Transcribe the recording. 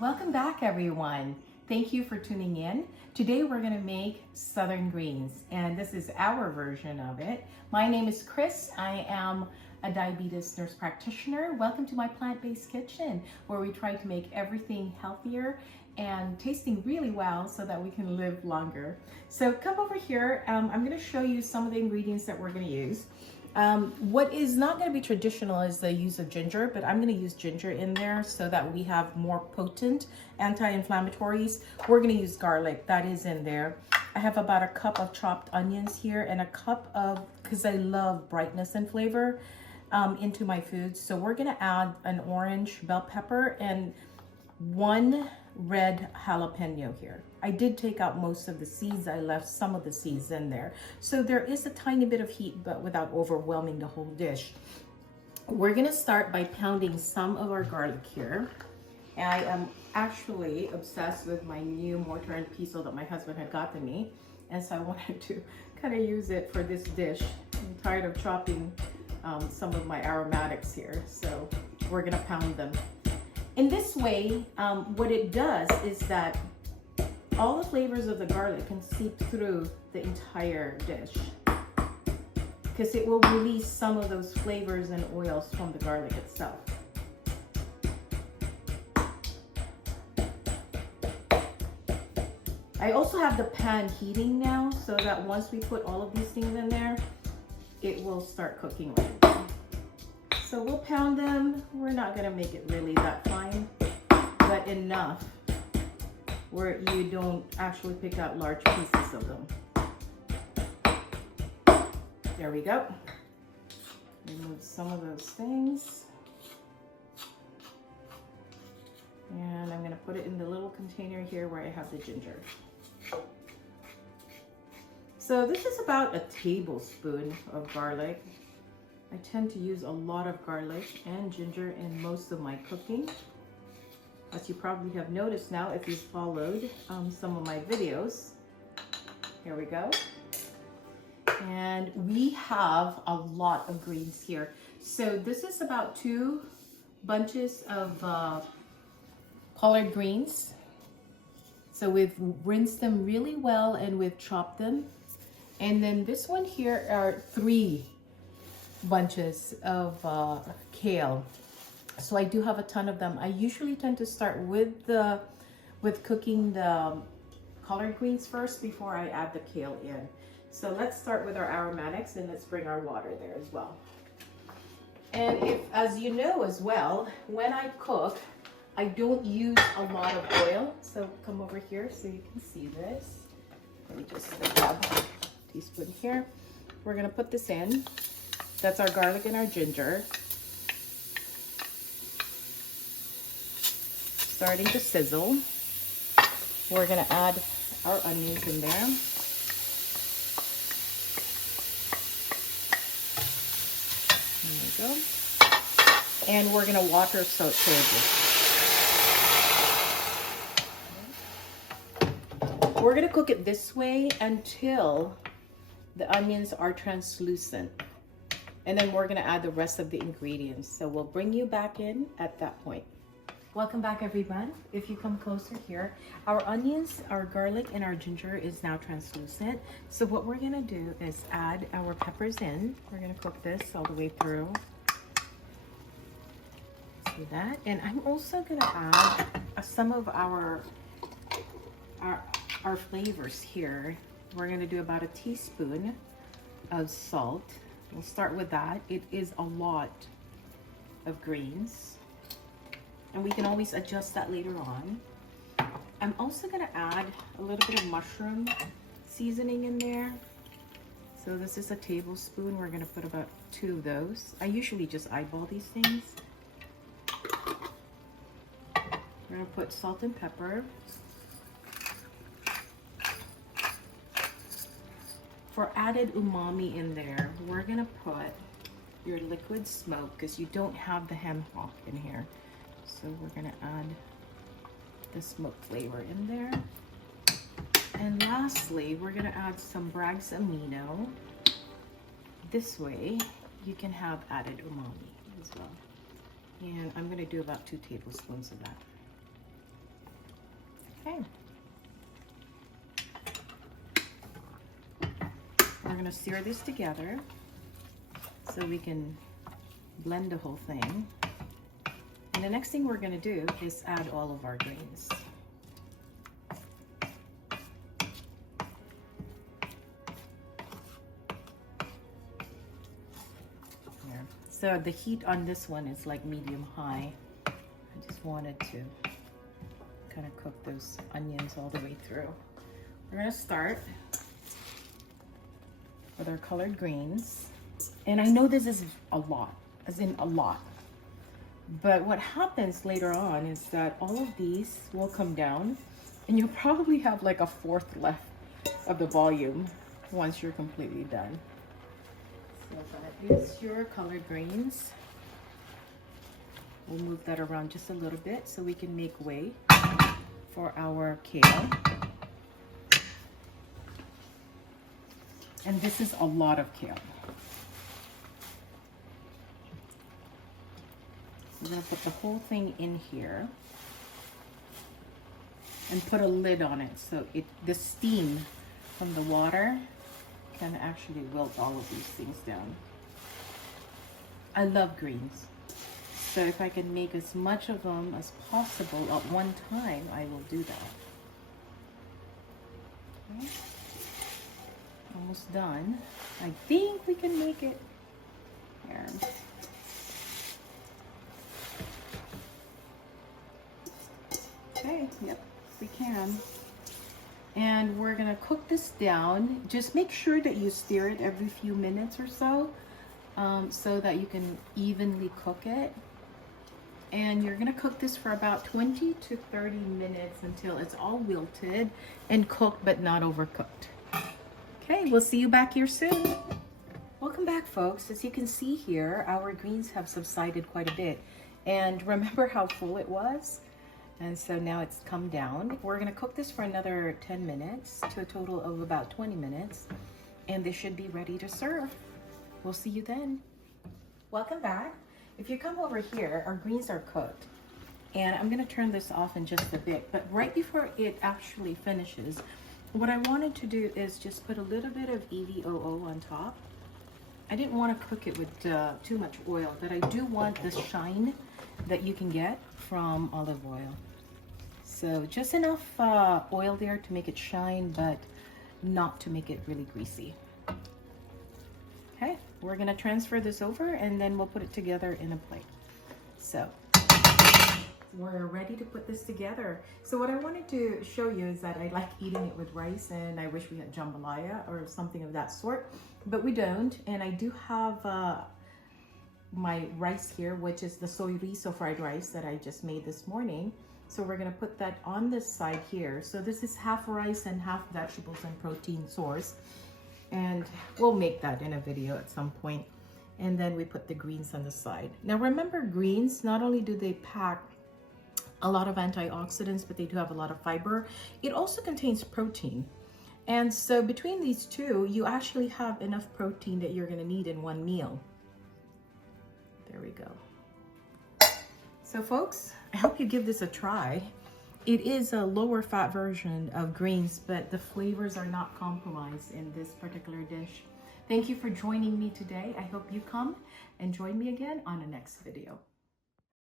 Welcome back, everyone. Thank you for tuning in. Today we're going to make southern greens, and this is our version of it. My name is Chris. I am a diabetes nurse practitioner. Welcome to my plant-based kitchen, where we try to make everything healthier and tasting really well so that we can live longer. So come over here. I'm going to show you some of the ingredients that we're going to use. What is not going to be traditional is the use of ginger, but I'm going to use ginger in there so that we have more potent anti-inflammatories. We're going to use garlic, that is in there. I have about a cup of chopped onions here and a cup of, because I love brightness and flavor into my food. So we're going to add an orange bell pepper and one red jalapeno here. I did take out most of the seeds. I left some of the seeds in there. So there is a tiny bit of heat, but without overwhelming the whole dish. We're gonna start by pounding some of our garlic here. And I am actually obsessed with my new mortar and pestle that my husband had gotten me. And so I wanted to kind of use it for this dish. I'm tired of chopping some of my aromatics here. So we're gonna pound them. In this way, what it does is that all the flavors of the garlic can seep through the entire dish, because it will release some of those flavors and oils from the garlic itself. I also have the pan heating now, so that once we put all of these things in there, it will start cooking right away. So we'll pound them. We're not gonna make it really that fine, but enough where you don't actually pick out large pieces of them. There we go. Remove some of those things. And I'm gonna put it in the little container here where I have the ginger. So this is about a tablespoon of garlic. I tend to use a lot of garlic and ginger in most of my cooking. As you probably have noticed now, if you've followed some of my videos. Here we go. And we have a lot of greens here. So this is about 2 bunches of collard greens. So we've rinsed them really well and we've chopped them. And then this one here are 3 bunches of kale. So I do have a ton of them. I usually tend to start with cooking the collard greens first before I add the kale in. So let's start with our aromatics and let's bring our water there as well. And if, as you know as well, when I cook, I don't use a lot of oil. So come over here so you can see this. Let me just grab a teaspoon here. We're gonna put this in. That's our garlic and our ginger. Starting to sizzle. We're gonna add our onions in there. There we go. And we're gonna water saute this. We're gonna cook it this way until the onions are translucent. And then we're gonna add the rest of the ingredients. So we'll bring you back in at that point. Welcome back, everyone. If you come closer here, our onions, our garlic, and our ginger is now translucent. So what we're gonna do is add our peppers in. We're gonna cook this all the way through. See that? And I'm also gonna add some of our flavors here. We're gonna do about a teaspoon of salt. We'll start with that. It is a lot of greens. And we can always adjust that later on. I'm also gonna add a little bit of mushroom seasoning in there. So this is a tablespoon. We're gonna put about 2 of those. I usually just eyeball these things. We're gonna put salt and pepper. For added umami in there, we're gonna put your liquid smoke, because you don't have the ham hock in here. So we're gonna add the smoke flavor in there. And lastly, we're gonna add some Bragg's amino. This way, you can have added umami as well. And I'm gonna do about 2 tablespoons of that. Okay. We're gonna stir this together so we can blend the whole thing. And the next thing we're gonna do is add all of our greens. Here. So the heat on this one is like medium high. I just wanted to kind of cook those onions all the way through. We're gonna start with our colored greens. And I know this is a lot, as in a lot. But what happens later on is that all of these will come down and you'll probably have like a fourth left of the volume once you're completely done. So that is your colored greens. We'll move that around just a little bit so we can make way for our kale. And this is a lot of kale. We're gonna put the whole thing in here and put a lid on it so the steam from the water can actually wilt all of these things down. I love greens. So if I can make as much of them as possible at one time, I will do that. Okay. Almost done. I think we can make it here. Okay, yep, we can. And we're gonna cook this down. Just make sure that you stir it every few minutes or so, so that you can evenly cook it. And you're gonna cook this for about 20 to 30 minutes until it's all wilted and cooked but not overcooked. Okay, we'll see you back here soon. Welcome back, folks. As you can see here, our greens have subsided quite a bit. And remember how full it was? And so now it's come down. We're gonna cook this for another 10 minutes to a total of about 20 minutes. And they should be ready to serve. We'll see you then. Welcome back. If you come over here, our greens are cooked. And I'm gonna turn this off in just a bit, but right before it actually finishes, what I wanted to do is just put a little bit of EVOO on top. I didn't want to cook it with too much oil, but I do want the shine that you can get from olive oil. So just enough oil there to make it shine, but not to make it really greasy. Okay, we're gonna transfer this over and then we'll put it together in a plate. So we're ready to put this together. So what I wanted to show you is that I like eating it with rice, and I wish we had jambalaya or something of that sort, but we don't. And I do have my rice here, which is the soy riso fried rice that I just made this morning. So we're gonna put that on this side here. So this is half rice and half vegetables and protein source. And we'll make that in a video at some point. And then we put the greens on the side. Now remember, greens, not only do they pack a lot of antioxidants, but they do have a lot of fiber. It also contains protein. And so between these two, you actually have enough protein that you're gonna need in one meal. There we go. So folks, I hope you give this a try. It is a lower fat version of greens, but the flavors are not compromised in this particular dish. Thank you for joining me today. I hope you come and join me again on the next video.